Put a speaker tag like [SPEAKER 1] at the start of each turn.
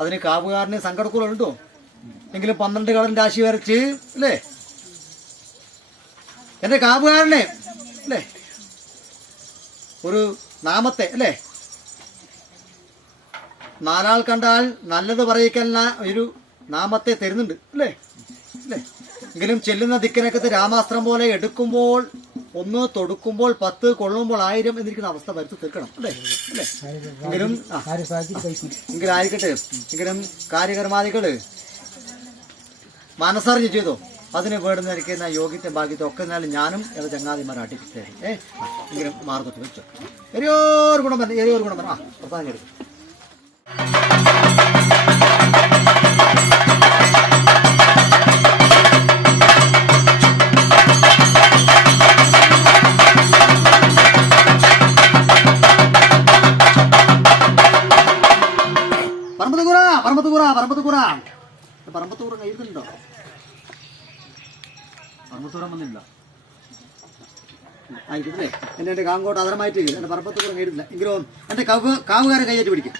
[SPEAKER 1] അതിന് കാവുകാരന് സങ്കടക്കുകളുണ്ടോ എങ്കിലും പന്ത്രണ്ട് കടൽ രാശി വരച്ച് അല്ലേ? എന്റെ കാവുകാരനെ അല്ലേ? ഒരു നാമത്തെ അല്ലേ? നാലാൾ കണ്ടാൽ നല്ലത് പറയിക്കുന്ന ഒരു നാമത്തെ തരുന്നുണ്ട് അല്ലേ? അല്ലേ? എങ്കിലും ചെല്ലുന്ന ദിക്കിനകത്ത് രാമാസ്ത്രം പോലെ എടുക്കുമ്പോൾ ഒന്ന് തൊടുക്കുമ്പോൾ പത്ത് കൊള്ളുമ്പോൾ ആയിരം എന്നിരിക്കുന്ന അവസ്ഥ വരുത്തി തീർക്കണം. അല്ലേ? എങ്കിലും എങ്കിലും ആയിരിക്കട്ടെ. എങ്കിലും കാര്യകർമാദികൾ മനസ്സറിഞ്ഞ് ചെയ്തോ? അതിന് വേണ്ടുന്നിരിക്കുന്ന യോഗ്യത്തെ ഭാഗ്യത്തെ ഒക്കെ എന്നാലും ഞാനും അത് ചങ്ങാതിമാരെ അടിപ്പിച്ചേ ഏ? എങ്കിലും മാർഗത്ത് വെച്ചു. എരിയോർ ഗുണം പറഞ്ഞു എരിയോർ ഗുണം പറഞ്ഞു ആ പ്രധാനം എടുക്കും പറമ്പത്ത് കൂറ പറമ്പത്ത് കൂറ പറമ്പത്ത് കൂറ വന്നില്ല. ആയിക്കോട്ടെ എന്റെ എന്റെ കാങ്കോട്ട് അതരമായിട്ട് എന്റെ പറമ്പത്ത് കൂറ എഴുതില്ല എങ്കിലും എന്റെ കാവ് കാവുകാരെ കൈയേറ്റ് പിടിക്കും.